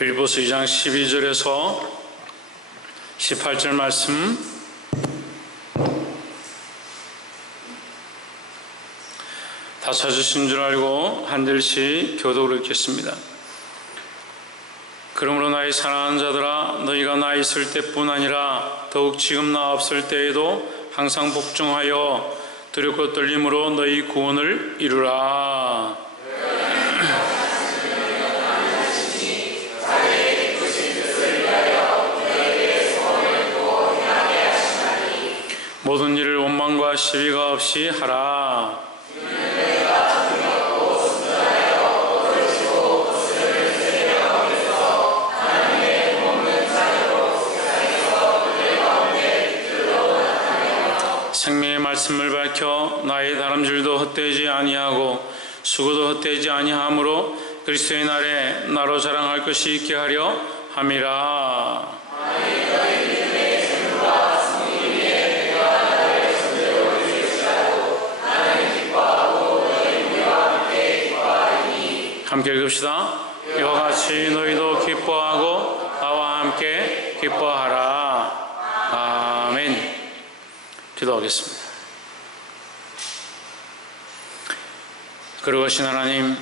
빌보스 2장 12절에서 18절 말씀 다 찾으신 줄 알고 한 절씩 교독으로 읽겠습니다. 그러므로 나의 사랑하는 자들아, 너희가 나 있을 때뿐 아니라 더욱 지금 나 없을 때에도 항상 복종하여 두렵고 떨림으로 너희 구원을 이루라. 모든 일을 원망과 시비가 없이 하라. 생명의 말씀을 밝혀 나의 다름질도 헛되지 아니하고 수고도 헛되지 아니하므로 그리스도의 날에 나로 자랑할 것이 있게 하려 함이라. 함께 읽읍시다. 이와 같이 너희도 기뻐하고 나와 함께 기뻐하라. 아멘. 기도하겠습니다. 그러하신 하나님,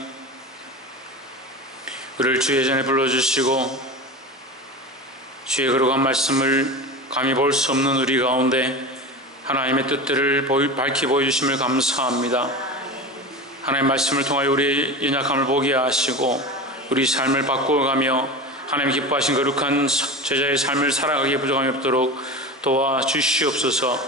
우리를 주의 전에 불러주시고 주의 거룩한 말씀을 감히 볼 수 없는 우리 가운데 하나님의 뜻들을 밝히 보여주심을 감사합니다. 하나님의 말씀을 통하여 우리의 연약함을 보게 하시고 우리 삶을 바꿔가며 하나님 기뻐하신 거룩한 제자의 삶을 살아가기에 부족함이 없도록 도와주시옵소서.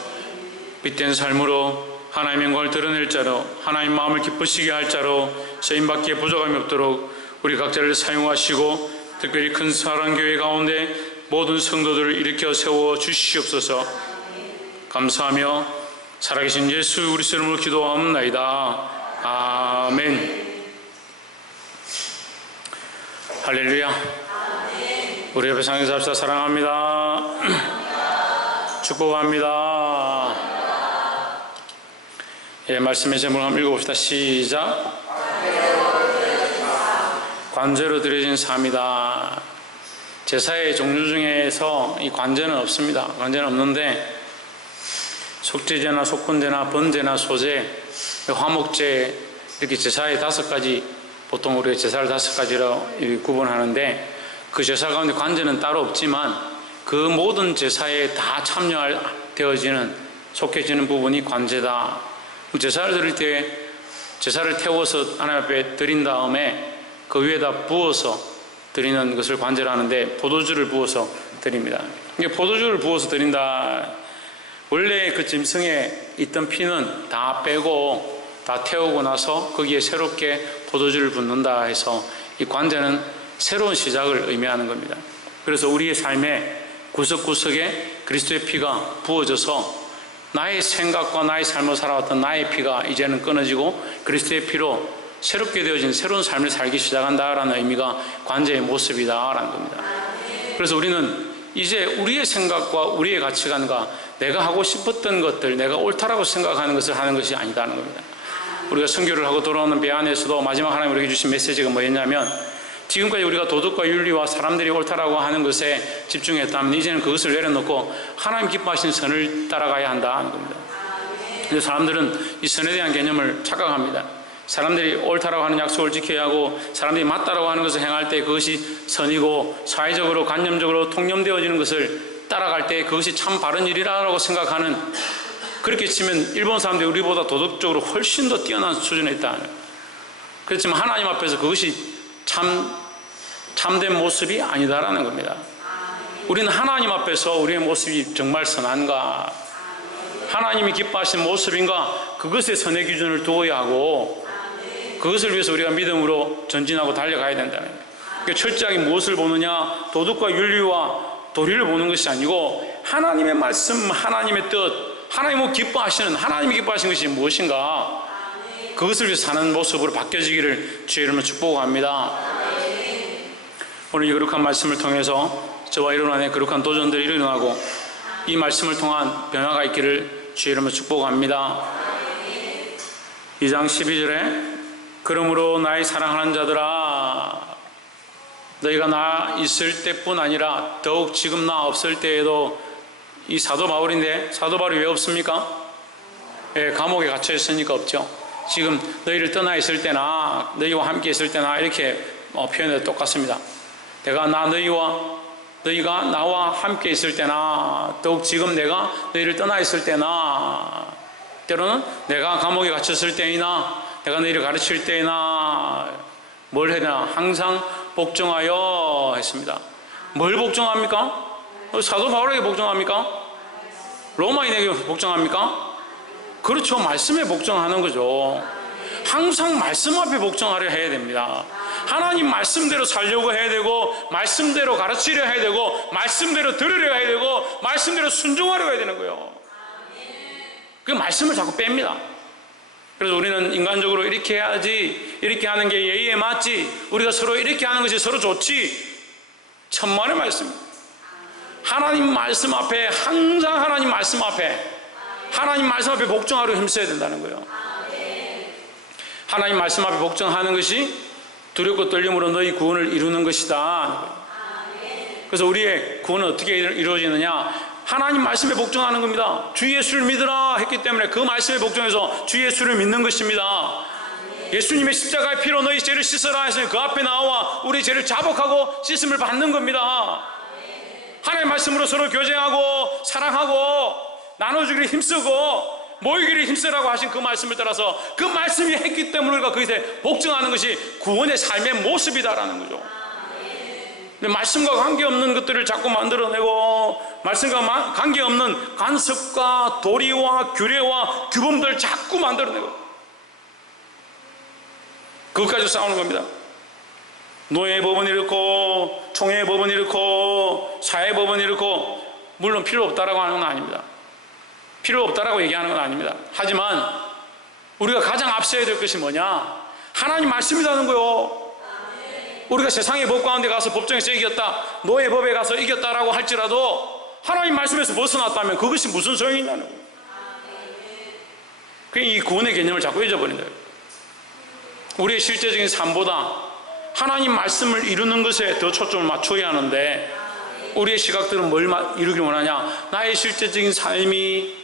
빛된 삶으로 하나님의 영광을 드러낼 자로, 하나님 마음을 기쁘시게 할 자로 쓰임받기에 부족함이 없도록 우리 각자를 사용하시고 특별히 큰 사랑교회 가운데 모든 성도들을 일으켜 세워 주시옵소서. 감사하며 살아계신 예수 그리스도 이름으로 기도하옵나이다. 아멘. 할렐루야. 우리 옆에 상에서 합시다. 사랑합니다. 축복합니다. 예, 말씀의 제목을 한번 읽어봅시다. 시작. 관제로 드려진 삶이다. 제사의 종류 중에서 이 관제는 없습니다. 관제는 없는데 속죄제나 속건제나 번제나 소제, 화목제, 이렇게 제사의 5가지, 보통 우리가 제사를 5가지로 구분하는데 그 제사 가운데 관제는 따로 없지만 그 모든 제사에 다 참여되어지는, 속해지는 부분이 관제다. 제사를 드릴 때 제사를 태워서 하나님 앞에 드린 다음에 그 위에다 부어서 드리는 것을 관제라는데 포도주를 부어서 드립니다. 이게 포도주를 부어서 드린다. 원래 그 짐승에 있던 피는 다 빼고 다 태우고 나서 거기에 새롭게 포도주를 붓는다 해서 이 관제는 새로운 시작을 의미하는 겁니다. 그래서 우리의 삶에 구석구석에 그리스도의 피가 부어져서 나의 생각과 나의 삶을 살아왔던 나의 피가 이제는 끊어지고 그리스도의 피로 새롭게 되어진 새로운 삶을 살기 시작한다라는 의미가 관제의 모습이다라는 겁니다. 그래서 우리는 이제 우리의 생각과 우리의 가치관과 내가 하고 싶었던 것들, 내가 옳다라고 생각하는 것을 하는 것이 아니다는 겁니다. 우리가 선교를 하고 돌아오는 배 안에서도 마지막 하나님 우리에게 주신 메시지가 뭐였냐면, 지금까지 우리가 도덕과 윤리와 사람들이 옳다라고 하는 것에 집중했다면 이제는 그것을 내려놓고 하나님 기뻐하시는 선을 따라가야 한다는 겁니다. 근데 사람들은 이 선에 대한 개념을 착각합니다. 사람들이 옳다라고 하는 약속을 지켜야 하고 사람들이 맞다라고 하는 것을 행할 때 그것이 선이고 사회적으로 관념적으로 통념되어지는 것을 따라갈 때 그것이 참 바른 일이라고 생각하는, 그렇게 치면 일본 사람들이 우리보다 도덕적으로 훨씬 더 뛰어난 수준에 있다. 그렇지만 하나님 앞에서 그것이 참된 모습이 아니다라는 겁니다. 우리는 하나님 앞에서 우리의 모습이 정말 선한가, 하나님이 기뻐하시는 모습인가, 그것의 선의 기준을 두어야 하고 그것을 위해서 우리가 믿음으로 전진하고 달려가야 된다는 거예요. 그러니까 철저하게 무엇을 보느냐, 도덕과 윤리와 도리를 보는 것이 아니고 하나님의 말씀, 하나님의 뜻, 하나님이 기뻐하시는, 하나님이 기뻐하시는 것이 무엇인가, 그것을 위해서 사는 모습으로 바뀌어지기를 주의 이름으로 축복합니다. 오늘 이 거룩한 말씀을 통해서 저와 여러분 안에 거룩한 도전들이 일어나고 이 말씀을 통한 변화가 있기를 주의 이름으로 축복합니다. 2장 12절에 그러므로 나의 사랑하는 자들아, 너희가 나 있을 때뿐 아니라 더욱 지금 나 없을 때에도 이 사도 바울인데 사도 바울이 왜 없습니까? 예, 감옥에 갇혀 있으니까 없죠. 지금 너희를 떠나 있을 때나 너희와 함께 있을 때나 이렇게 표현해도 똑같습니다. 내가 너희가 나와 함께 있을 때나 더욱 지금 내가 너희를 떠나 있을 때나 때로는 내가 감옥에 갇혔을 때이나 내가 너희를 가르칠 때이나 뭘 해야 되나 항상 복종하여 했습니다. 뭘 복종합니까? 사도 바울에게 복종합니까? 로마인에게 복종합니까? 그렇죠. 말씀에 복종하는 거죠. 항상 말씀 앞에 복종하려 해야 됩니다. 하나님 말씀대로 살려고 해야 되고 말씀대로 가르치려 해야 되고 말씀대로 들으려 해야 되고 말씀대로 순종하려 해야 되는 거예요. 그 말씀을 자꾸 뺍니다. 그래서 우리는 인간적으로 이렇게 해야지, 이렇게 하는 게 예의에 맞지, 우리가 서로 이렇게 하는 것이 서로 좋지. 천만의 말씀. 하나님 말씀 앞에, 항상 하나님 말씀 앞에 복종하려 힘써야 된다는 거예요. 하나님 말씀 앞에 복종하는 것이 두렵고 떨림으로 너희 구원을 이루는 것이다. 그래서 우리의 구원은 어떻게 이루어지느냐? 하나님 말씀에 복종하는 겁니다. 주 예수를 믿으라 했기 때문에 그 말씀에 복종해서 주 예수를 믿는 것입니다. 예수님의 십자가의 피로 너희 죄를 씻어라 했으니 그 앞에 나와 우리 죄를 자복하고 씻음을 받는 겁니다. 하나님 말씀으로 서로 교제하고 사랑하고 나눠주기를 힘쓰고 모이기를 힘쓰라고 하신 그 말씀을 따라서 그 말씀이 했기 때문에 우리가 거기에 복종하는 것이 구원의 삶의 모습이다라는 거죠. 근데 말씀과 관계없는 것들을 자꾸 만들어내고 말씀과 관계없는 간섭과 도리와 규례와 규범들을 자꾸 만들어내고 그것까지 싸우는 겁니다. 노예의 법은 이렇고 총회의 법은 이렇고 사회의 법은 이렇고 물론 필요 없다라고 하는 건 아닙니다. 필요 없다라고 얘기하는 건 아닙니다. 하지만 우리가 가장 앞서야 될 것이 뭐냐? 하나님 말씀이라는 거요. 우리가 세상의 법 가운데 가서 법정에서 이겼다, 노예 법에 가서 이겼다라고 할지라도 하나님 말씀에서 벗어났다면 그것이 무슨 소용이 있냐는 거예요. 그냥 이 구원의 개념을 자꾸 잊어버린다. 우리의 실제적인 삶보다 하나님 말씀을 이루는 것에 더 초점을 맞춰야 하는데 우리의 시각들은 뭘 이루길 원하냐? 나의 실제적인 삶이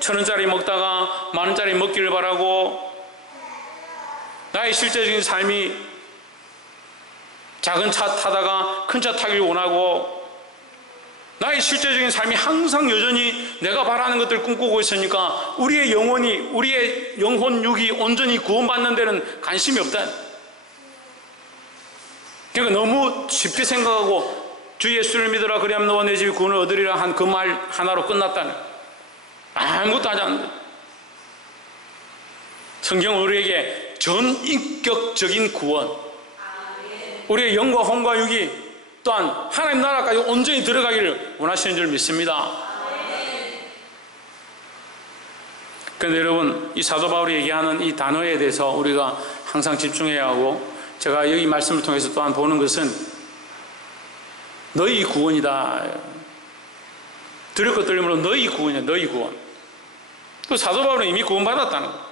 1,000원짜리 먹다가 10,000원짜리 먹기를 바라고, 나의 실제적인 삶이 작은 차 타다가 큰 차 타기를 원하고, 나의 실제적인 삶이 항상 여전히 내가 바라는 것들을 꿈꾸고 있으니까 우리의 영혼 육이 온전히 구원받는 데는 관심이 없다. 그러니까 너무 쉽게 생각하고 주 예수를 믿으라 그리하면 너와 내 집이 구원을 얻으리라 한 그 말 하나로 끝났다는, 아무것도 하지 않는다. 성경은 우리에게 전인격적인 구원, 우리의 영과 혼과 육이 또한 하나님 나라까지 온전히 들어가기를 원하시는 줄 믿습니다. 그런데 여러분, 이 사도 바울이 얘기하는 이 단어에 대해서 우리가 항상 집중해야 하고, 제가 여기 말씀을 통해서 또한 보는 것은 너희 구원이다. 들을 것 들림으로 너희 구원이야. 너희 구원. 또 사도 바울은 이미 구원받았다는 거야.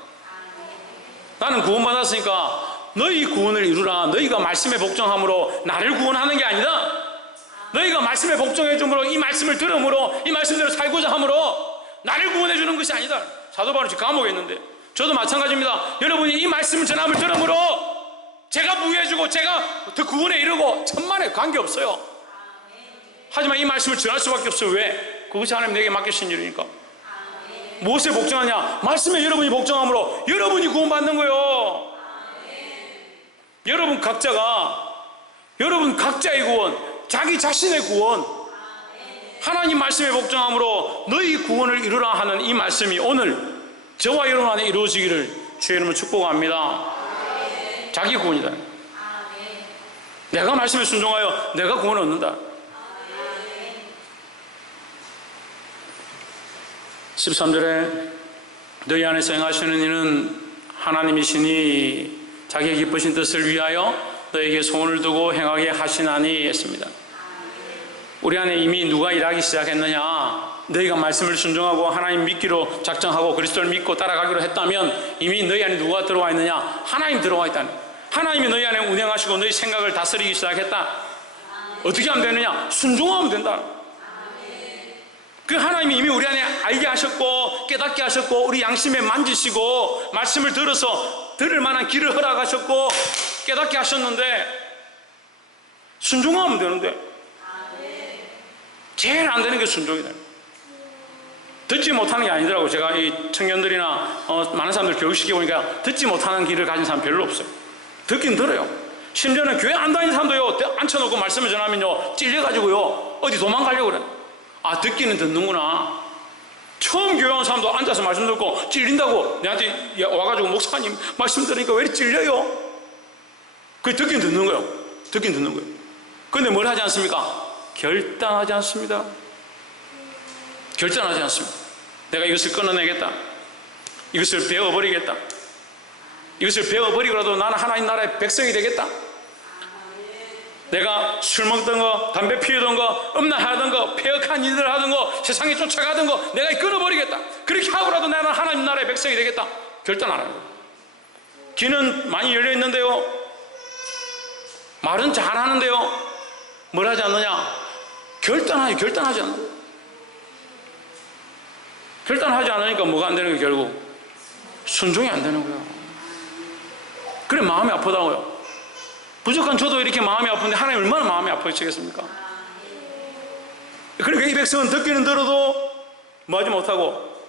나는 구원받았으니까 너희 구원을 이루라. 너희가 말씀에 복종함으로 나를 구원하는 게 아니다. 너희가 말씀에 복종해 줌으로, 이 말씀을 들음으로, 이 말씀대로 살고자 함으로 나를 구원해 주는 것이 아니다. 사도 바울은 지금 감옥에 있는데 저도 마찬가지입니다. 여러분이 이 말씀을 전함을 들음으로 제가 부여해주고 제가 더 구원에 이르고 천만에 관계없어요. 하지만 이 말씀을 전할 수밖에 없어요. 왜? 그것이 하나님 내게 맡기신 일이니까. 무엇에 복종하냐? 말씀에 여러분이 복종함으로 여러분이 구원받는 거예요. 여러분 각자의 구원, 자기 자신의 구원, 하나님 말씀에 복종함으로 너희 구원을 이루라 하는 이 말씀이 오늘 저와 여러분 안에 이루어지기를 주의 이름으로 축복합니다. 자기 구원이다. 내가 말씀에 순종하여 내가 구원을 얻는다. 13절에 너희 안에서 행하시는 이는 하나님이시니 자기의 기쁘신 뜻을 위하여 너에게 소원을 두고 행하게 하시나니 했습니다. 우리 안에 이미 누가 일하기 시작했느냐? 너희가 말씀을 순종하고 하나님 믿기로 작정하고 그리스도를 믿고 따라가기로 했다면 이미 너희 안에 누가 들어와 있느냐? 하나님 들어와 있다는, 하나님이 너희 안에 운행하시고 너희 생각을 다스리기 시작했다. 어떻게 하면 되느냐? 순종하면 된다. 그 하나님이 이미 우리 안에 알게 하셨고 깨닫게 하셨고 우리 양심에 만지시고 말씀을 들어서 들을 만한 길을 허락하셨고 깨닫게 하셨는데 순종하면 되는데 제일 안 되는 게 순종이다. 듣지 못하는 게 아니더라고. 제가 이 청년들이나 많은 사람들 교육시켜보니까 듣지 못하는 길을 가진 사람 별로 없어요. 듣긴 들어요. 심지어는 교회 안 다니는 사람도요, 앉혀놓고 말씀을 전하면요 찔려가지고요 어디 도망가려고 그래. 아, 듣기는 듣는구나. 처음 교회 온 사람도 앉아서 말씀 듣고 찔린다고 내한테 와가지고 목사님 말씀 들으니까 왜 이렇게 찔려요? 그게 듣긴 듣는 거예요. 듣긴 듣는 거예요. 그런데 뭘 하지 않습니까? 결단하지 않습니다. 결단하지 않습니다. 내가 이것을 끊어내겠다. 이것을 배워버리겠다. 이것을 배워버리고라도 나는 하나님 나라의 백성이 되겠다. 내가 술 먹던 거, 담배 피우던 거, 음란하던 거, 폐역한 일을 하던 거, 세상에 쫓아가던 거 내가 끊어버리겠다. 그렇게 하고라도 나는 하나님 나라의 백성이 되겠다. 결단 안 하는 거예요. 귀는 많이 열려있는데요, 말은 잘하는데요, 뭘 하지 않느냐? 결단하지 않는 거예요. 결단하지 않으니까 뭐가 안 되는 거예요? 결국 순종이 안 되는 거예요. 그래 마음이 아프다고요. 부족한 저도 이렇게 마음이 아픈데 하나님 얼마나 마음이 아프시겠습니까? 그러니까 이 백성은 듣기는 들어도 뭐하지 못하고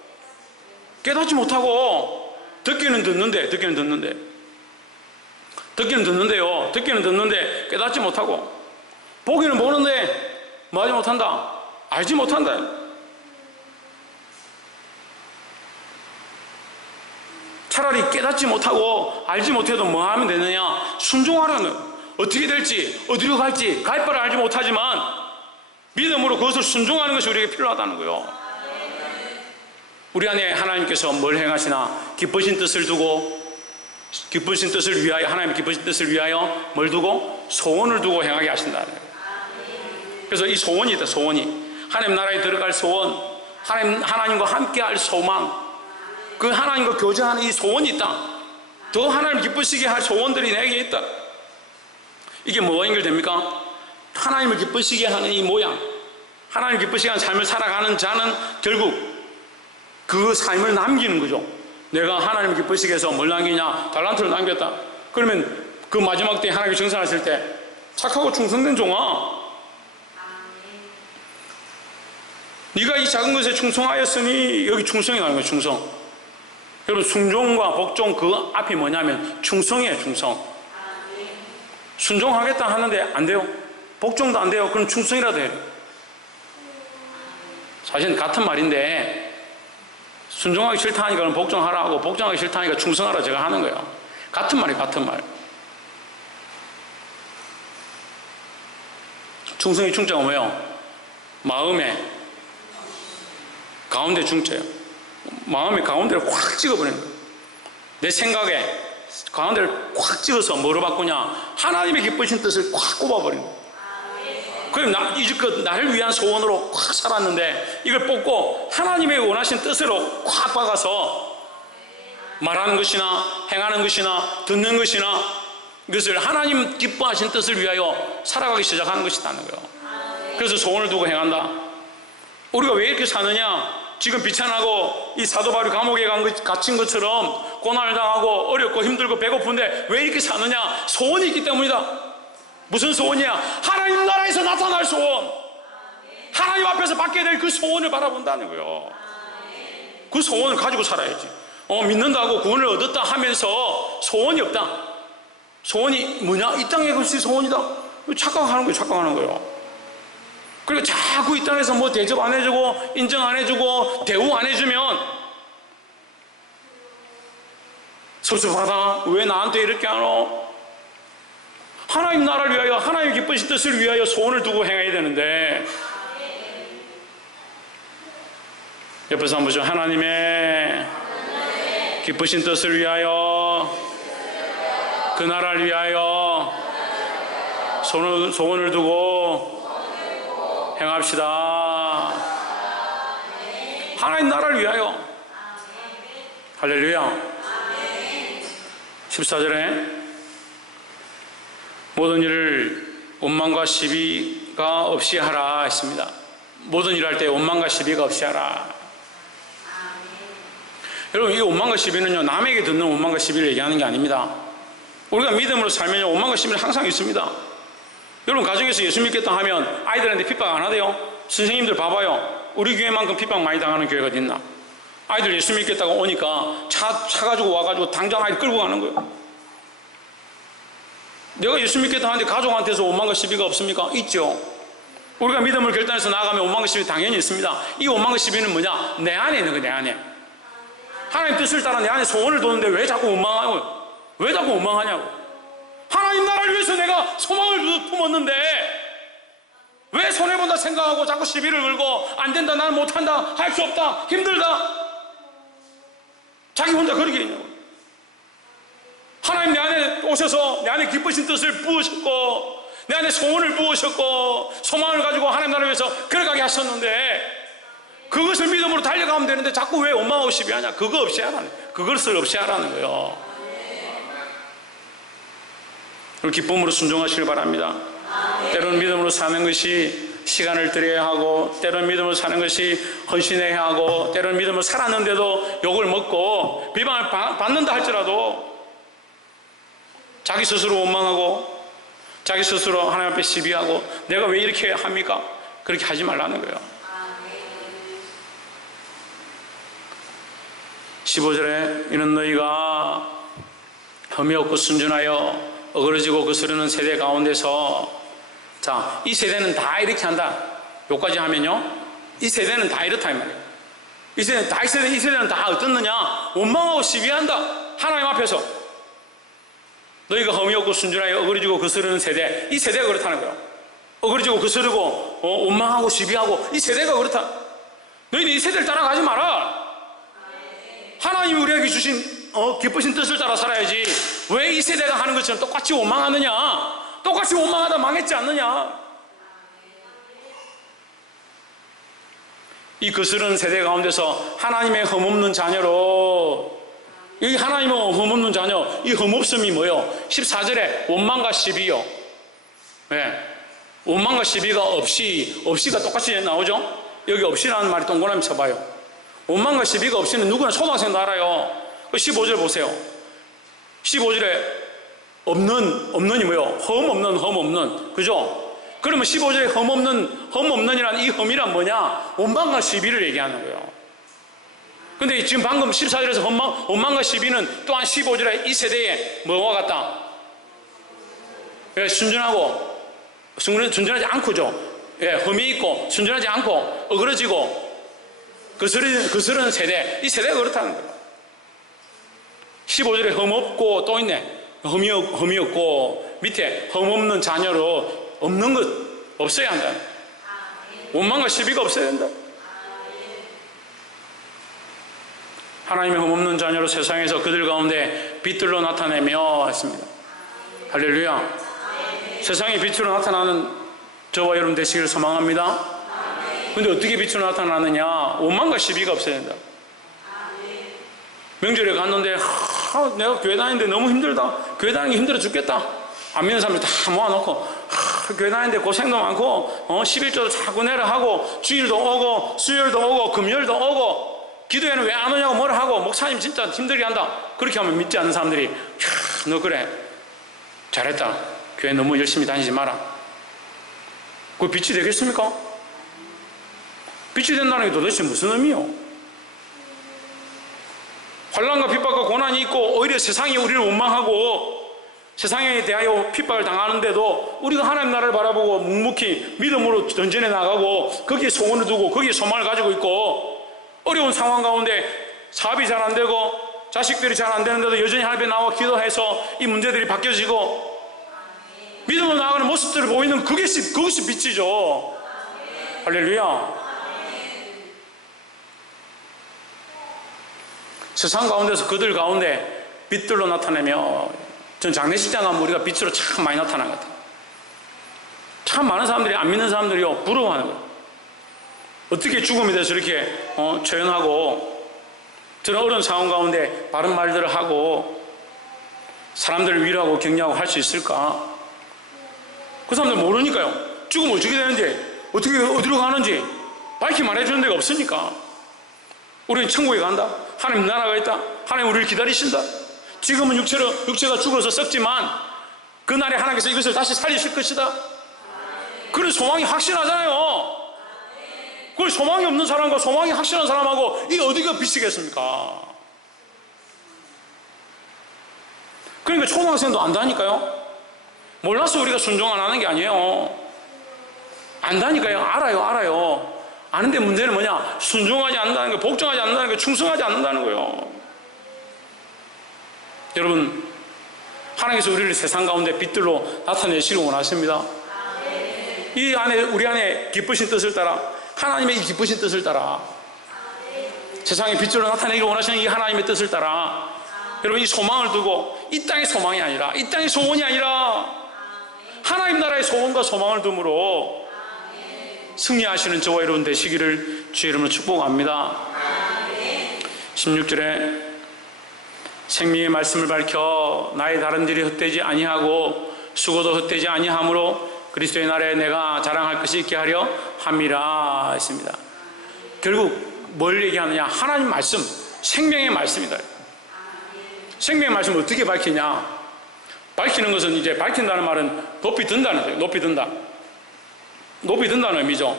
깨닫지 못하고 듣기는 듣는데요. 듣기는 듣는데 깨닫지 못하고 보기는 보는데 뭐하지 못한다. 알지 못한다. 차라리 깨닫지 못하고 알지 못해도 뭐 하면 되느냐? 순종하라는. 어떻게 될지 어디로 갈지 갈 바를 알지 못하지만 믿음으로 그것을 순종하는 것이 우리에게 필요하다는 거예요. 우리 안에 하나님께서 뭘 행하시나? 기쁘신 뜻을 두고, 기쁘신 뜻을 위하여, 하나님의 기쁘신 뜻을 위하여 뭘 두고? 소원을 두고 행하게 하신다는 거예요. 그래서 이 소원이 있다. 소원이 하나님 나라에 들어갈 소원, 하나님과 함께할 소망, 그 하나님과 교제하는 이 소원이 있다. 더 하나님 기쁘시게 할 소원들이 내게 있다. 이게 뭐와 연결됩니까? 하나님을 기쁘시게 하는 이 모양, 하나님 기쁘시게 하는 삶을 살아가는 자는 결국 그 삶을 남기는 거죠. 내가 하나님을 기쁘시게 해서 뭘 남기냐? 달란트를 남겼다. 그러면 그 마지막 때 하나님이 정산하실 때 착하고 충성된 종아, 네가 이 작은 것에 충성하였으니, 여기 충성이 나오는 거예요. 충성. 여러분, 순종과 복종 그 앞이 뭐냐면 충성이에요. 충성. 순종하겠다 하는데 안 돼요. 복종도 안 돼요. 그럼 충성이라도 해요. 사실은 같은 말인데 순종하기 싫다 하니까 복종하라 하고, 복종하기 싫다 하니까 충성하라 제가 하는 거예요. 같은 말이에요. 같은 말. 충성의 충자가 뭐예요? 마음의 가운데 중자예요. 마음의 가운데를 확 찍어버리는 거예요. 내 생각에 가운데를 확 찍어서 뭐로 바꾸냐? 하나님의 기쁘신 뜻을 확 꼽아버리는 거예요. 그럼 이제껏 나를 위한 소원으로 확 살았는데 이걸 뽑고 하나님의 원하신 뜻으로 확 박아서 말하는 것이나 행하는 것이나 듣는 것이나 이것을 하나님 기뻐하신 뜻을 위하여 살아가기 시작하는 것이라는 거예요. 그래서 소원을 두고 행한다. 우리가 왜 이렇게 사느냐? 지금 비천하고 이 사도 바울이 감옥에 갇힌 것처럼 고난을 당하고 어렵고 힘들고 배고픈데 왜 이렇게 사느냐? 소원이 있기 때문이다. 무슨 소원이야? 하나님 나라에서 나타날 소원, 하나님 앞에서 받게 될 그 소원을 바라본다는 거예요. 그 소원을 가지고 살아야지. 믿는다고 구원을 얻었다 하면서 소원이 없다. 소원이 뭐냐? 이 땅에 그것이 소원이다. 착각하는 거예요. 착각하는 거예요. 그리고 자꾸 이 땅에서 뭐 대접 안 해주고 인정 안 해주고 대우 안 해주면 섭섭하다. 왜 나한테 이렇게 하노? 하나님 나라를 위하여, 하나님 기쁘신 뜻을 위하여 소원을 두고 행해야 되는데, 옆에서 한번 보죠. 하나님의 기쁘신 뜻을 위하여, 그 나라를 위하여 소원을 두고 행합시다. 하나님 나라를 위하여. 할렐루야. 14절에 모든 일을 원망과 시비가 없이 하라 했습니다. 모든 일 할 때 원망과 시비가 없이 하라. 여러분, 이 원망과 시비는요, 남에게 듣는 원망과 시비를 얘기하는 게 아닙니다. 우리가 믿음으로 살면 원망과 시비는 항상 있습니다. 여러분, 가정에서 예수 믿겠다 하면 아이들한테 핍박 안 하대요? 선생님들 봐봐요. 우리 교회만큼 핍박 많이 당하는 교회가 어디 있나? 아이들 예수 믿겠다고 오니까 차 가지고 와가지고 당장 아이들 끌고 가는 거예요. 내가 예수 믿겠다 하는데 가족한테서 원망과 시비가 없습니까? 있죠. 우리가 믿음을 결단해서 나아가면 원망과 시비 당연히 있습니다. 이 원망과 시비는 뭐냐? 내 안에 있는 거예요. 내 안에. 하나님 뜻을 따라 내 안에 소원을 뒀는데 왜 자꾸 원망하냐고? 왜 자꾸 원망하냐고? 하나님 나라를 위해서 내가 소망을 품었는데 왜 손해본다 생각하고 자꾸 시비를 걸고 안 된다, 나는 못한다, 할 수 없다, 힘들다, 자기 혼자 그러게 있냐고. 하나님 내 안에 오셔서 내 안에 기쁘신 뜻을 부으셨고 내 안에 소원을 부으셨고 소망을 가지고 하나님 나라를 위해서 걸어가게 하셨는데 그것을 믿음으로 달려가면 되는데 자꾸 왜 원망하고 시비하냐? 그거 없이 하라는, 그것을 없이 하라는 거예요. 기쁨으로 순종하시길 바랍니다. 때로는 믿음으로 사는 것이 시간을 들여야 하고, 때로는 믿음으로 사는 것이 헌신해야 하고, 때로는 믿음으로 살았는데도 욕을 먹고 비방을 받는다 할지라도 자기 스스로 원망하고 자기 스스로 하나님 앞에 시비하고 내가 왜 이렇게 합니까? 그렇게 하지 말라는 거예요. 15절에 이는 너희가 흠이 없고 순전하여 어그러지고 거스르는 세대 가운데서, 자, 이 세대는 다 이렇게 한다. 요까지 하면요, 이 세대는 다 이렇다 이 말이에요. 이 세대는 다 어떻느냐? 원망하고 시비한다. 하나님 앞에서 너희가 흠이 없고 순전하여 어그러지고 거스르는 세대, 이 세대가 그렇다는 거예요. 어그러지고 거스르고 원망하고 시비하고 이 세대가 그렇다. 너희는 이 세대를 따라가지 마라. 하나님이 우리에게 주신 기쁘신 뜻을 따라 살아야지. 왜 이 세대가 하는 것처럼 똑같이 원망하느냐? 똑같이 원망하다 망했지 않느냐? 이 거스르는 세대 가운데서 하나님의 흠없는 자녀로, 이 하나님의 흠없는 자녀, 이 흠없음이 뭐예요? 14절에 원망과 시비요. 네. 원망과 시비가 없이가 똑같이 나오죠? 여기 없이라는 말이 동그라미 쳐봐요. 원망과 시비가 없이는 누구나 초등학생도 알아요. 15절 보세요. 15절에 없는이 뭐예요? 흠없는. 그죠? 그러면 15절에 흠없는이라는 이 흠이란 뭐냐? 원망과 시비를 얘기하는 거예요. 근데 지금 방금 14절에서 원망과 시비는 또한 15절에 이 세대에 뭐와 같다? 순전하지 않고죠. 예, 흠이 있고 순전하지 않고 어그러지고 거스르는 세대, 이 세대가 그렇다는 거예요. 15절에 흠 없고 또 있네. 흠이 없고 밑에 흠 없는 자녀로 없는 것 없어야 한다. 원망과 시비가 없어야 된다. 하나님의 흠 없는 자녀로 세상에서 그들 가운데 빛들로 나타내며 했습니다. 할렐루야. 세상에 빛으로 나타나는 저와 여러분 되시기를 소망합니다. 근데 어떻게 빛으로 나타나느냐? 원망과 시비가 없어야 된다. 명절에 갔는데 내가 교회 다니는데 너무 힘들다. 교회 다니는 게 힘들어 죽겠다. 안 믿는 사람들 다 모아놓고 교회 다니는데 고생도 많고 11조도 자꾸 내라 하고 주일도 오고 수요일도 오고 금요일도 오고 기도회는 왜 안 오냐고 뭐라 하고 목사님 진짜 힘들게 한다. 그렇게 하면 믿지 않는 사람들이 너 그래 잘했다. 교회 너무 열심히 다니지 마라. 그거 빛이 되겠습니까? 빛이 된다는 게 도대체 무슨 의미요? 환난과 핍박과 고난이 있고 오히려 세상이 우리를 원망하고 세상에 대하여 핍박을 당하는데도 우리가 하나님 나라를 바라보고 묵묵히 믿음으로 전진해 나가고 거기에 소원을 두고 거기에 소망을 가지고 있고 어려운 상황 가운데 사업이 잘 안 되고 자식들이 잘 안 되는데도 여전히 하나님 앞에 나와 기도해서 이 문제들이 바뀌어지고 믿음으로 나아가는 모습들을 보이는 그것이 빛이죠. 할렐루야. 세상 가운데서 그들 가운데 빛들로 나타내며, 전 장례식장 가면 우리가 빛으로 참 많이 나타나는 것 같아요. 참 많은 사람들이, 안 믿는 사람들이요 부러워하는 거예요. 어떻게 죽음에 대해서 이렇게 초연하고 저런 어려운 상황 가운데 바른 말들을 하고 사람들을 위로하고 격려하고 할 수 있을까? 그 사람들 모르니까요. 죽으면 어떻게 되는지, 어디로 가는지 밝히 말해주는 데가 없으니까. 우리는 천국에 간다. 하나님 나라가 있다. 하나님 우리를 기다리신다. 지금은 육체가 죽어서 썩지만 그날에 하나님께서 이것을 다시 살리실 것이다. 그런 소망이 확신하잖아요. 그걸 소망이 없는 사람과 소망이 확신한 사람하고 이게 어디가 비슷하겠습니까? 그러니까 초등학생도 안다니까요. 몰라서 우리가 순종 안 하는 게 아니에요. 안다니까요. 알아요. 아는데 문제는 뭐냐? 순종하지 않는다는 거, 복종하지 않는다는 거, 충성하지 않는다는 거예요. 여러분, 하나님께서 우리를 세상 가운데 빛들로 나타내시길 원하십니다. 이 안에, 우리 안에 기쁘신 뜻을 따라, 하나님의 이 기쁘신 뜻을 따라, 세상의 빛으로 나타내기를 원하시는 이 하나님의 뜻을 따라, 여러분, 이 소망을 두고 이 땅의 소망이 아니라, 이 땅의 소원이 아니라 하나님 나라의 소원과 소망을 둠으로 승리하시는 저와 여러분 되시기를 주의 이름으로 축복합니다. 16절에 생명의 말씀을 밝혀 나의 다른 일이 헛되지 아니하고 수고도 헛되지 아니하므로 그리스도의 날에 내가 자랑할 것이 있게 하려 함이라 했습니다. 결국 뭘 얘기하느냐? 하나님 말씀, 생명의 말씀이다. 생명의 말씀을 어떻게 밝히냐? 밝히는 것은, 이제 밝힌다는 말은 높이 든다는 거예요. 높이 든다. 높이 든다는 의미죠.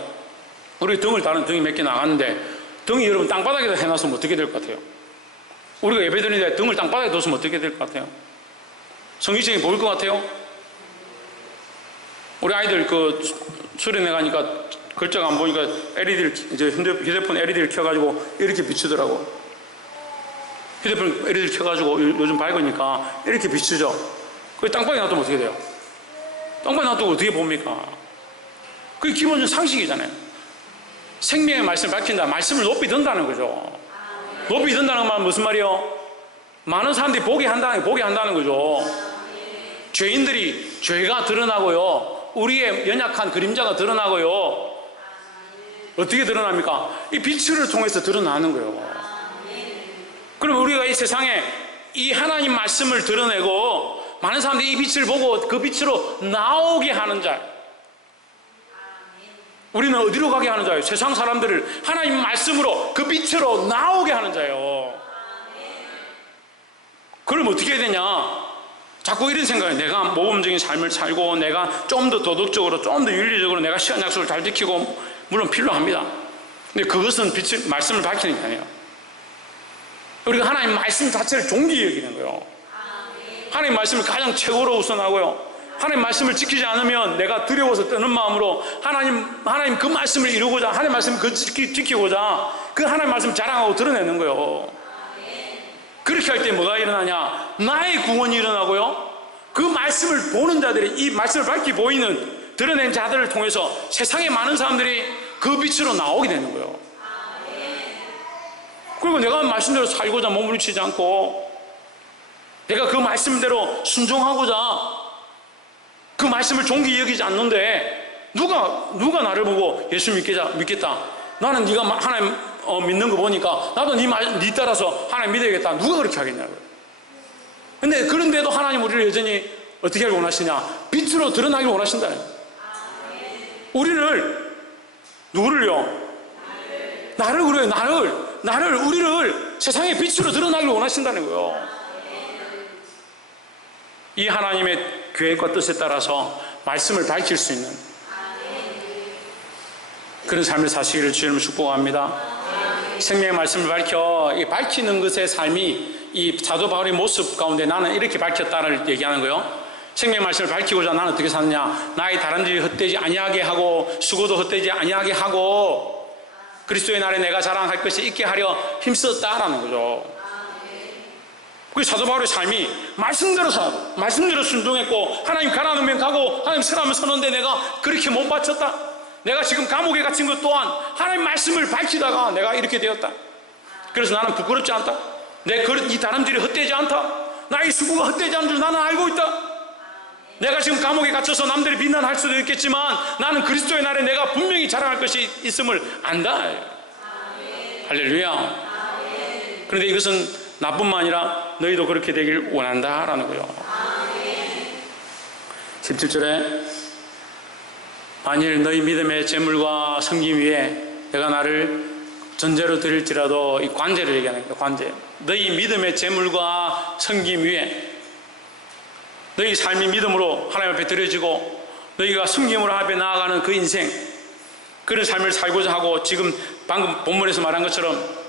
우리 등을 다른 등이 몇 개 나갔는데 등이 여러분 땅바닥에다 해놨으면 어떻게 될 것 같아요? 우리가 예배드리는데 등을 땅바닥에 뒀으면 어떻게 될 것 같아요? 성기층이 보일 것 같아요? 우리 아이들 수련회 가니까 글자가 안 보니까 LED, 이제 휴대폰 LED를 켜가지고 이렇게 비추더라고. 휴대폰 LED 켜가지고 요즘 밝으니까 이렇게 비추죠. 그게 땅바닥에 놔두면 어떻게 돼요? 땅바닥에 놔두고 어떻게 봅니까? 그게 기본적인 상식이잖아요. 생명의 말씀을 밝힌다. 말씀을 높이 든다는 거죠. 높이 든다는 말은 무슨 말이요? 많은 사람들이 보게 한다는 거죠. 죄인들이 죄가 드러나고요. 우리의 연약한 그림자가 드러나고요. 어떻게 드러납니까? 이 빛을 통해서 드러나는 거예요. 그럼 우리가 이 세상에 이 하나님 말씀을 드러내고 많은 사람들이 이 빛을 보고 그 빛으로 나오게 하는 자. 우리는 어디로 가게 하는 자예요? 세상 사람들을 하나님 말씀으로 그 빛으로 나오게 하는 자예요. 그럼 어떻게 해야 되냐? 자꾸 이런 생각이에요. 내가 모범적인 삶을 살고 내가 좀 더 도덕적으로, 좀 더 윤리적으로 내가 시간 약속을 잘 지키고, 물론 필요합니다. 근데 그것은 말씀을 밝히는 게 아니에요. 우리가 하나님 말씀 자체를 존귀히 여기는 거예요. 하나님 말씀을 가장 최고로 우선하고요. 하나님 말씀을 지키지 않으면 내가 두려워서 떠는 마음으로 하나님 그 말씀을 이루고자, 하나님 말씀을 지키고자 그 하나님 말씀 자랑하고 드러내는 거예요. 그렇게 할 때 뭐가 일어나냐? 나의 구원이 일어나고요. 그 말씀을 보는 자들이, 이 말씀을 밝히 보이는, 드러낸 자들을 통해서 세상의 많은 사람들이 그 빛으로 나오게 되는 거예요. 그리고 내가 말씀대로 살고자 몸부림치지 않고 내가 그 말씀대로 순종하고자 그 말씀을 존귀히 여기지 않는데 누가 나를 보고 예수 믿겠다. 나는 네가 하나님 믿는 거 보니까 나도 네 따라서 하나님 믿어야겠다. 누가 그렇게 하겠냐고요. 근데 그런데도 하나님 우리를 여전히 어떻게 하길 원하시냐? 빛으로 드러나길 원하신다. 우리를, 누구를요? 나를 그래요. 나를 우리를 세상의 빛으로 드러나길 원하신다는 거예요. 이 하나님의 계획과 뜻에 따라서 말씀을 밝힐 수 있는 그런 삶을 사시기를 주님을 축복합니다. 생명의 말씀을 밝히는 것의 삶이 이 사도 바울의 모습 가운데 나는 이렇게 밝혔다를 얘기하는 거예요. 생명의 말씀을 밝히고자 나는 어떻게 사느냐? 나의 다른 일이 헛되지 아니하게 하고 수고도 헛되지 아니하게 하고 그리스도의 날에 내가 자랑할 것이 있게 하려 힘썼다라는 거죠. 그 사도 바울의 삶이 말씀대로 살고 말씀대로 순종했고 하나님 가라는 면 가고 하나님 서라면 서는데 내가 그렇게 못 바쳤다. 내가 지금 감옥에 갇힌 것 또한 하나님 말씀을 밝히다가 내가 이렇게 되었다. 그래서 나는 부끄럽지 않다. 이 다름질이 헛되지 않다. 나의 수고가 헛되지 않은 줄 나는 알고 있다. 내가 지금 감옥에 갇혀서 남들이 비난할 수도 있겠지만 나는 그리스도의 날에 내가 분명히 자랑할 것이 있음을 안다. 할렐루야. 그런데 이것은 나뿐만 아니라 너희도 그렇게 되길 원한다라는 거예요. 17절에 만일 너희 믿음의 제물과 섬김 위에 내가 나를 전제로 드릴지라도, 이 관제를 얘기하는 거예요. 관제. 너희 믿음의 제물과 섬김 위에 너희 삶이 믿음으로 하나님 앞에 드려지고 너희가 섬김으로 앞에 나아가는 그 인생, 그런 삶을 살고자 하고, 지금 방금 본문에서 말한 것처럼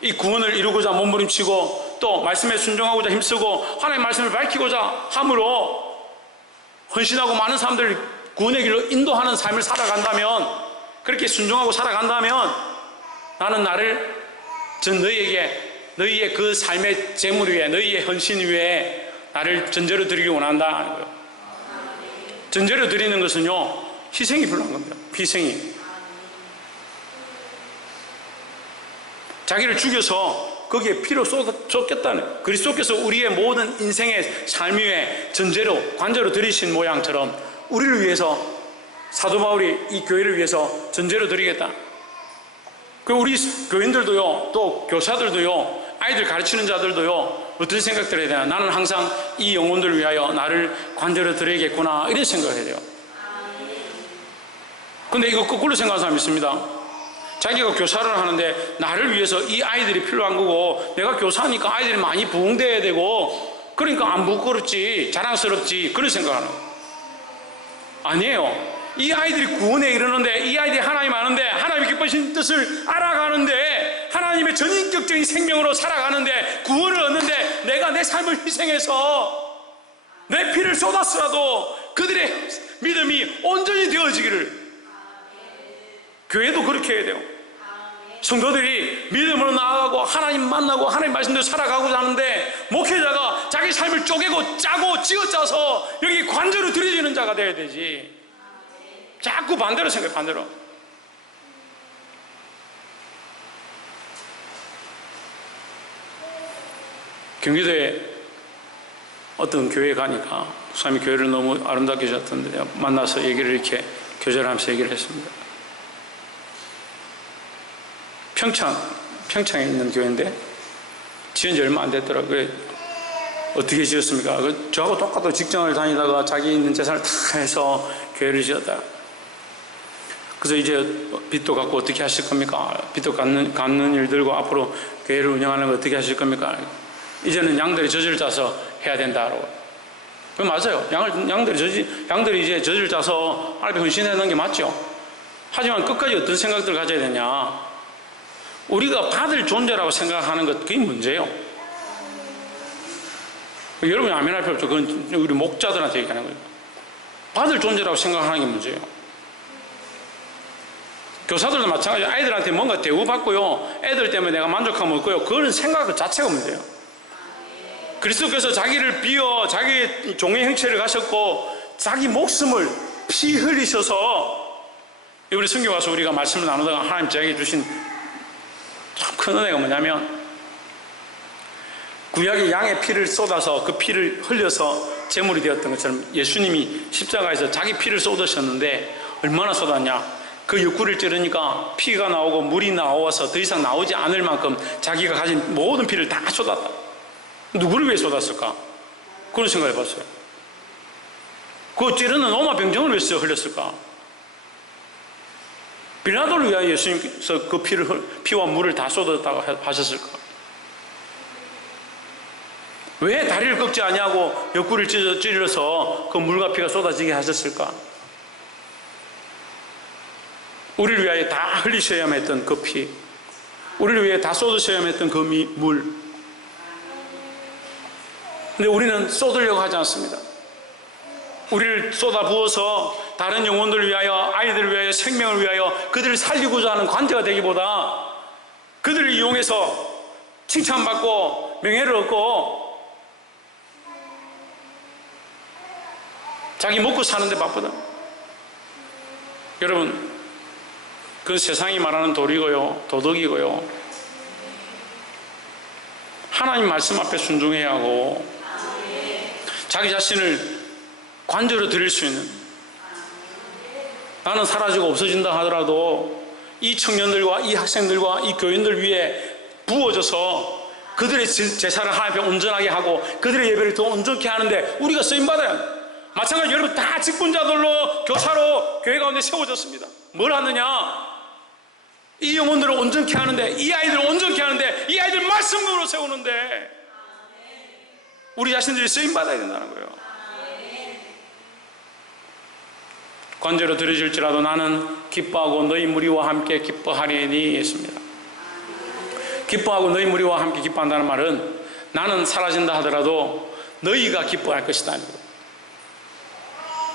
이 구원을 이루고자 몸부림치고 또 말씀에 순종하고자 힘쓰고 하나님의 말씀을 밝히고자 함으로 헌신하고 많은 사람들을 구원의 길로 인도하는 삶을 살아간다면, 그렇게 순종하고 살아간다면, 나는 나를 너희에게, 너희의 그 삶의 재물 위에, 너희의 헌신 위에 나를 전제로 드리기 원한다. 전제로 드리는 것은요, 희생이 필요한 겁니다. 희생이. 자기를 죽여서 거기에 피로 쏟겠다는, 그리스도께서 우리의 모든 인생의 삶 위에 전제로, 관제로 드리신 모양처럼 우리를 위해서, 사도 바울이 이 교회를 위해서 전제로 드리겠다. 그 우리 교인들도요, 또 교사들도요, 아이들 가르치는 자들도요, 어떤 생각들을 해야 되나? 나는 항상 이 영혼들을 위하여 나를 관제로 드려야겠구나, 이런 생각을 해야 돼요. 근데 이거 거꾸로 생각하는 사람이 있습니다. 자기가 교사를 하는데 나를 위해서 이 아이들이 필요한 거고, 내가 교사니까 아이들이 많이 부흥돼야 되고, 그러니까 안 부끄럽지, 자랑스럽지, 그런 생각을 하는 거예요. 아니에요. 이 아이들이 구원에 이르는데, 이 아이들이 하나님 아는데, 하나님의 기쁘신 뜻을 알아가는데, 하나님의 전인격적인 생명으로 살아가는데, 구원을 얻는데, 내가 내 삶을 희생해서 내 피를 쏟았으라도 그들의 믿음이 온전히 되어지기를, 교회도 그렇게 해야 돼요. 성도들이 믿음으로 나아가고 하나님 만나고 하나님 말씀대로 살아가고자 하는데, 목회자가 자기 삶을 쪼개고 짜고 찌어짜서 여기 관제로 드려지는 자가 되어야 되지. 자꾸 반대로 생각해, 반대로. 경기도에 어떤 교회에 가니까 목사님이 교회를 너무 아름답게 하셨던데, 만나서 얘기를 이렇게 교제하면서 얘기를 했습니다. 평창에 있는 교회인데 지은 지 얼마 안 됐더라고요. 어떻게 지었습니까? 저하고 똑같은 직장을 다니다가 자기 있는 재산을 다 해서 교회를 지었다. 그래서 이제 빚도 갚고 어떻게 하실 겁니까? 빚도 갚는 일들고 앞으로 교회를 운영하는 거 어떻게 하실 겁니까? 이제는 양들이 젖을 짜서 해야 된다고. 맞아요. 양들이 이제 젖을 짜서 하나님께 헌신하는 게 맞죠. 하지만 끝까지 어떤 생각들을 가져야 되냐? 우리가 받을 존재라고 생각하는 것, 그게 문제예요. 여러분이 아멘할 필요 없죠. 그건 우리 목자들한테 얘기하는 거예요. 받을 존재라고 생각하는 게 문제예요. 교사들도 마찬가지예요. 아이들한테 뭔가 대우받고요, 애들 때문에 내가 만족하면 없고요, 그런 생각 자체가 문제예요. 그리스도께서 자기를 비워 자기 종의 형체를 가셨고 자기 목숨을 피 흘리셔서, 우리 성경 와서 우리가 말씀을 나누다가 하나님 저에게 주신 참 큰 은혜가 뭐냐면, 구약의 양의 피를 쏟아서 그 피를 흘려서 제물이 되었던 것처럼 예수님이 십자가에서 자기 피를 쏟으셨는데, 얼마나 쏟았냐? 그 옆구리를 찌르니까 피가 나오고 물이 나와서 더 이상 나오지 않을 만큼 자기가 가진 모든 피를 다 쏟았다. 누구를 위해 쏟았을까? 그런 생각을 해봤어요. 그 찌르는 로마 병정을 위해서 흘렸을까? 빌라도를 위하여 예수님께서 그 피와 물을 다 쏟았다고 하셨을까? 왜 다리를 꺾지 아니하고 옆구리를 찔러서 그 물과 피가 쏟아지게 하셨을까? 우리를 위하여 다 흘리셔야만 했던 그 피, 우리를 위해 다 쏟으셔야만 했던 그 물. 근데 우리는 쏟으려고 하지 않습니다. 우리를 쏟아부어서 다른 영혼들을 위하여, 아이들을 위하여, 생명을 위하여 그들을 살리고자 하는 관제가 되기보다, 그들을 이용해서 칭찬받고 명예를 얻고 자기 먹고 사는데 바쁘다. 여러분, 그건 세상이 말하는 도리고요, 도덕이고요. 하나님 말씀 앞에 순종해야 하고, 자기 자신을 관제로 드릴 수 있는, 나는 사라지고 없어진다 하더라도 이 청년들과 이 학생들과 이 교인들 위해 부어져서 그들의 제사를 하나님 앞에 온전하게 하고 그들의 예배를 더 온전케 하는데 우리가 쓰임받아야 합니다. 마찬가지로 여러분 다 직분자들로 교사로 교회 가운데 세워졌습니다. 뭘 하느냐? 이 영혼들을 온전케 하는데, 이 아이들을 온전케 하는데, 이 아이들 말씀으로 세우는데 우리 자신들이 쓰임받아야 된다는 거예요. 관제로 드려질지라도 나는 기뻐하고 너희 무리와 함께 기뻐하리니 했습니다. 기뻐하고 너희 무리와 함께 기뻐한다는 말은 나는 사라진다 하더라도 너희가 기뻐할 것이다.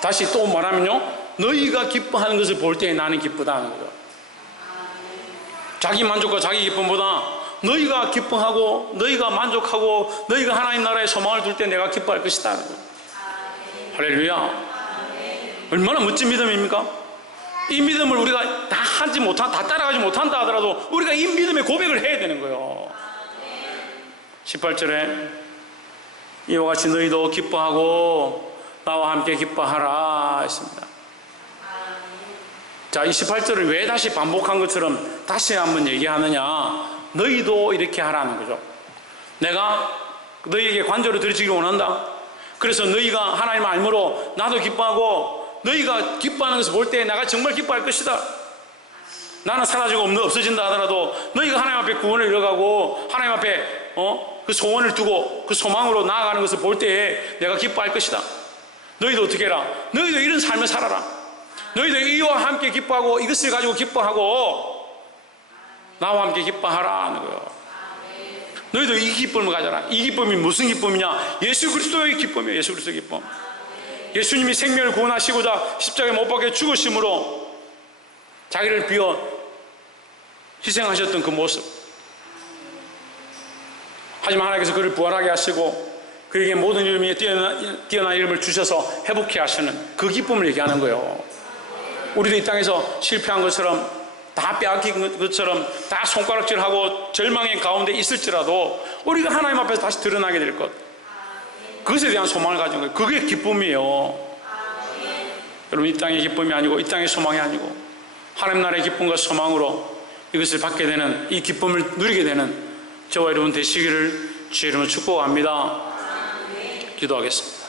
다시 또 말하면요, 너희가 기뻐하는 것을 볼 때 나는 기쁘다 하는 거죠. 자기 만족과 자기 기쁨보다 너희가 기뻐하고 너희가 만족하고 너희가 하나님 나라에 소망을 둘 때 내가 기뻐할 것이다 하는 거죠. 할렐루야. 얼마나 멋진 믿음입니까? 이 믿음을 우리가 다 따라가지 못한다 하더라도 우리가 이 믿음의 고백을 해야 되는 거예요. 18절에 이와 같이 너희도 기뻐하고 나와 함께 기뻐하라 했습니다. 자, 이 18절을 왜 다시 반복한 것처럼 다시 한번 얘기하느냐? 너희도 이렇게 하라는 거죠. 내가 너희에게 관조를 드리기를 원한다. 그래서 너희가 하나님을 알므로 나도 기뻐하고 너희가 기뻐하는 것을 볼 때 내가 정말 기뻐할 것이다. 나는 사라지고 없어진다 하더라도 너희가 하나님 앞에 구원을 이뤄가고 하나님 앞에 그 소원을 두고 그 소망으로 나아가는 것을 볼 때에 내가 기뻐할 것이다. 너희도 어떻게 해라? 너희도 이런 삶을 살아라. 너희도 이와 함께 기뻐하고 이것을 가지고 기뻐하고 나와 함께 기뻐하라 하는 거예요. 너희도 이 기쁨을 가져라. 이 기쁨이 무슨 기쁨이냐? 예수 그리스도의 기쁨이에요. 예수 그리스도의 기쁨. 예수님이 생명을 구원하시고자 십자가에 못 박혀 죽으심으로 자기를 비워 희생하셨던 그 모습. 하지만 하나님께서 그를 부활하게 하시고 그에게 모든 이름이 뛰어난 이름을 주셔서 회복케 하시는 그 기쁨을 얘기하는 거예요. 우리도 이 땅에서 실패한 것처럼 다 빼앗긴 것처럼 다 손가락질하고 절망의 가운데 있을지라도 우리가 하나님 앞에서 다시 드러나게 될 것, 그것에 대한 소망을 가진 거예요. 그게 기쁨이에요. 여러분, 이 땅의 기쁨이 아니고 이 땅의 소망이 아니고 하나님 나라의 기쁨과 소망으로 이것을 받게 되는, 이 기쁨을 누리게 되는 저와 여러분 되시기를 주의 이름으로 축복합니다. 기도하겠습니다.